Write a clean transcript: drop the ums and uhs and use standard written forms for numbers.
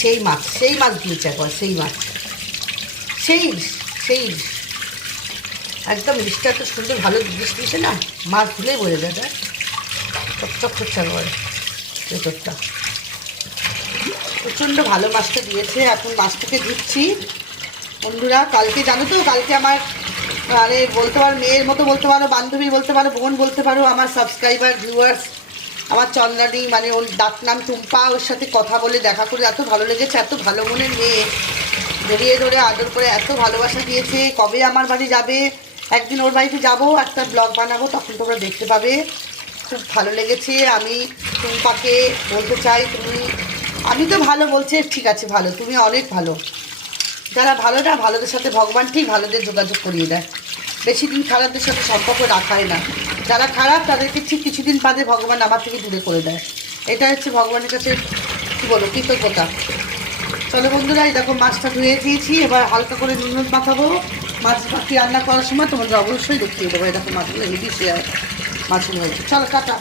সেই মাছ দিয়েছে একবার, সেই মাছ, সেই সেই একদম ইলিশটা এত সুন্দর ভালো ইলিশ দিয়েছে না, মাছ ধুলেই বোঝা যায়। চকচক করছে একবারে ভেতরটা, প্রচণ্ড ভালো মাছটা দিয়েছে। এখন মাছটাকে ধুচ্ছি বন্ধুরা। কালকে জানো তো, কালকে আমার মানে বলতে পারো মেয়ের মতো বলতে পারো, বান্ধবী বলতে পারো, বোন বলতে পারো, আমার সাবস্ক্রাইবার ভিউয়ার্স, আমার চন্দ্রানী মানে ওর ডাকনাম টুম্পা, ওর সাথে কথা বলে দেখা করে এত ভালো লেগেছে। এত ভালো মনের মেয়ে, জড়িয়ে ধরে আদর করে এত ভালোবাসা দিয়েছে। কবে আমার বাড়ি যাবে, একদিন ওর বাড়িতে যাবো, একটা ব্লগ বানাবো, তখন তোমরা দেখতে পাবে। খুব ভালো লেগেছে। আমি টুম্পাকে বলতে চাই, তুমি, আমি তো ভালো বলছে, ঠিক আছে ভালো, তুমি অনেক ভালো। যারা ভালো না, ভালোদের সাথে ভগবান ঠিক ভালোদের যোগাযোগ করিয়ে দেয়। বেশি দিন খারাপদের সাথে সম্পর্ক রাখায় না। যারা খারাপ তাদেরকে ঠিক কিছুদিন বাদে ভগবান আমার থেকে দূরে করে দেয়। এটা হচ্ছে ভগবানের কাছে কী বলো, কৃতজ্ঞতা। চলো বন্ধুরা, এরকম মাছটা ধুয়ে দিয়েছি, এবার হালকা করে নুন মাখাবো। মাছ বাকি রান্না করার সময় তোমাদের অবশ্যই দেখিয়ে দেবো। এরকম মাছগুলো হেভি শেয়ার মাছগুলো হয়েছে। চলো টাটা।